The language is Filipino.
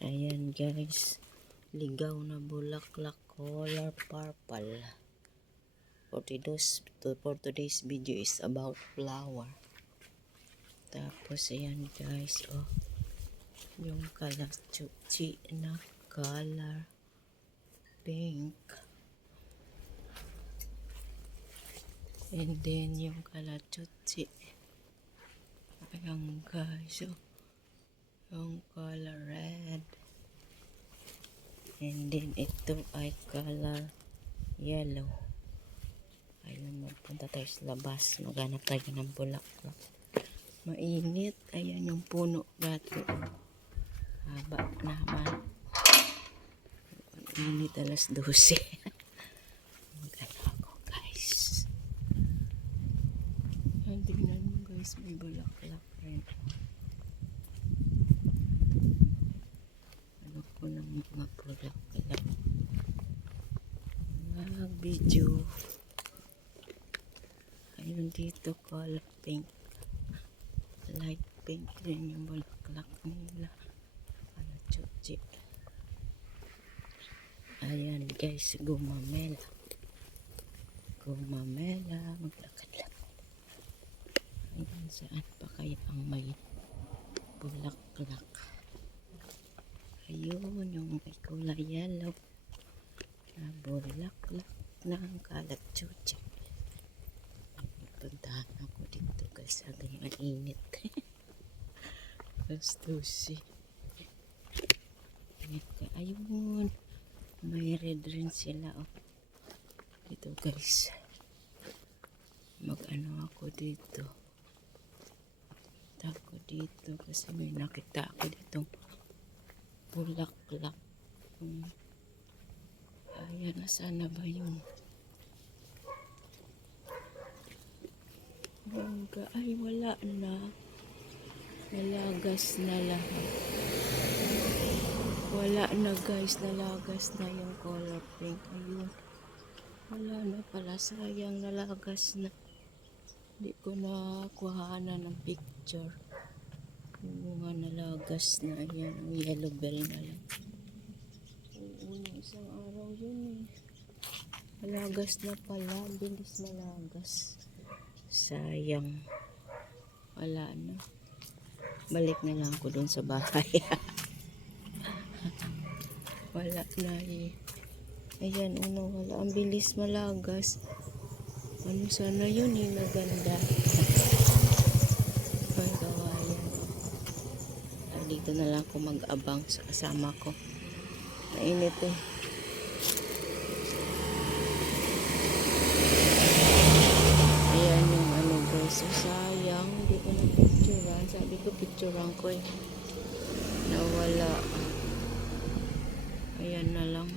Ayan guys, ligaw na bulaklak, color purple. For today's video is about flower. Tapos ayan guys, oh, yung kalachuchi na color pink. And then yung kalachuchi, ayan guys, oh, yung color red. And then ito ay color yellow. Ayun, magpunta tayo sa labas. Maghanap tayo ng bulaklak. Mainit. Ayan yung puno dati. Haba naman. Mainit alas 12. Maghanap ako guys. Ayan, tingnan mo guys. May bulaklak rin. Ano ko ng mga bulaklak. Mag-video. Ayun dito, color pink. Light pink rin yung bulaklak nila. Kalachuchi. Ayan guys, gumamela. Gumamela. Maglakad-lakad. Ayan, saan pa kaya ang may bulaklak? Ayun, yung may kulay yellow. Na bulaklak ng kalachuchi. Puntahan ako dito guys, agay mainit. Astusi. Ayun, may red rin sila, oh. Dito guys, mag-ano ako dito. Ako dito kasi may nakita ako ditong bulaklak. Ayan, nasaan na ba yun? Ay, wala na. Nalagas na lahat. Wala na guys, nalagas na yung color pink. Ayun. Wala na pala, sayang, nalagas na. Hindi ko na kuhanan ng picture. Yung mga nalagas na. Ayan, ang yellow bell na lang. Oo, isang araw yun eh. Nalagas na pala, bilis nalagas. Sayang. Wala na. Balik na lang ako dun sa bahay. Wala na eh. Ayan, ano, wala. Ang bilis malagas. Ano sana yun eh, maganda. Ay, kawayan. Dito na lang ako mag-abang sa kasama ko. Mainit eh. So sayang, hindi ko na picturean. Sabi ko picturean ko eh. Nawala. Ayan na lang.